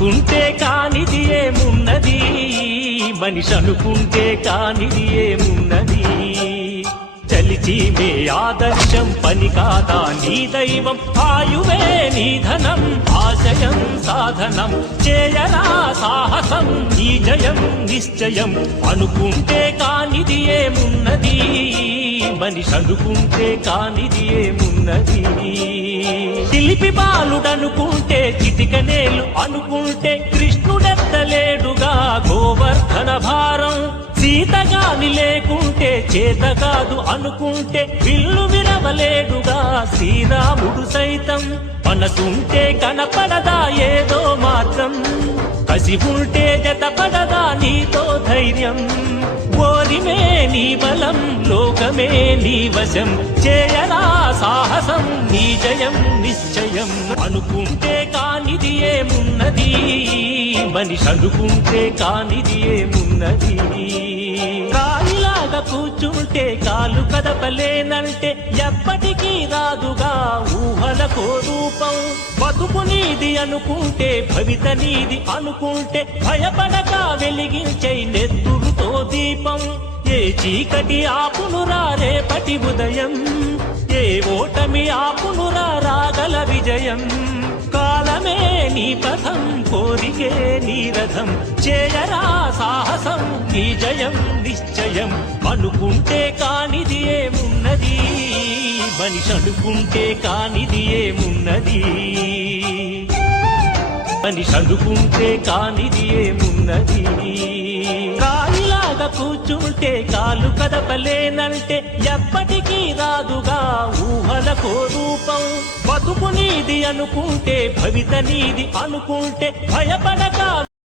అనుకుంటే కానిది ఏమున్నది, మనిషి అనుకుంటే కానిది ఏమున్నది. చలిచి మే ఆదర్శం పని కాదా నీ దైవం, ఆయువే నీ ధనం ఆశయం సాధనం. చేయరా సాహసం నీ జయం నిశ్చయం, అనుకుంటే కానిది ఏమున్నది, మనిషి అనుకుంటే కానిది ఏమున్నది. చిలిపి బాలుడనుకుంటే చిటికనేలు అనుకుంటే కృష్ణుడెత్తలేడుగా గోవర్ధన భారం. సీతగాని లేకుంటే చేత కాదు అనుకుంటే విల్లు విరవలేడుగా శ్రీరాముడు సైతం. మనసుంటే కనపడదా ఏదో మాత్రం, కసి ఉంటే జతపడదా నీతో ధైర్యం. ఓరిమే నీ బలం లోకమే నీ వశం, చేయరా సాహసం నీ జయం నిశ్చయం. అనుకుంటే కానిది ఏమున్నది, మనిషి అనుకుంటే కానిది ఏమున్నది. కాలిలాగా కూర్చుంటే కాలు కదపలేనంటే ఎప్పటికీ రాదుగా ఊహలకో రూపం. బతుకు నీది అనుకుంటే భవిత నీది అనుకుంటే భయపడక వెలిగించే నెత్తురుతో దీపం. ఏ చీకటి ఆపునురా రేపటి ఉదయం, ఏ ఓటమి ఆపునురా రాగల విజయం. కాలమే నీ పథం కోరికే నీ రథం, చేయరా సాహసం నీ జయం నిశ్చయం. అనుకుంటే కానిది ఏమున్నది, మనిషి అనుకుంటే కానిది ఏమున్నది. మనిషి అనుకుంటే కానిది ఏమున్నది. కాలిలాగా కూర్చుంటే కాలు కదపలేనంటే ఎప్పటికీ రాదుగా ఊహలకో రూపం. బతుకు నీది అనుకుంటే భవిత నీది అనుకుంటే భయపడక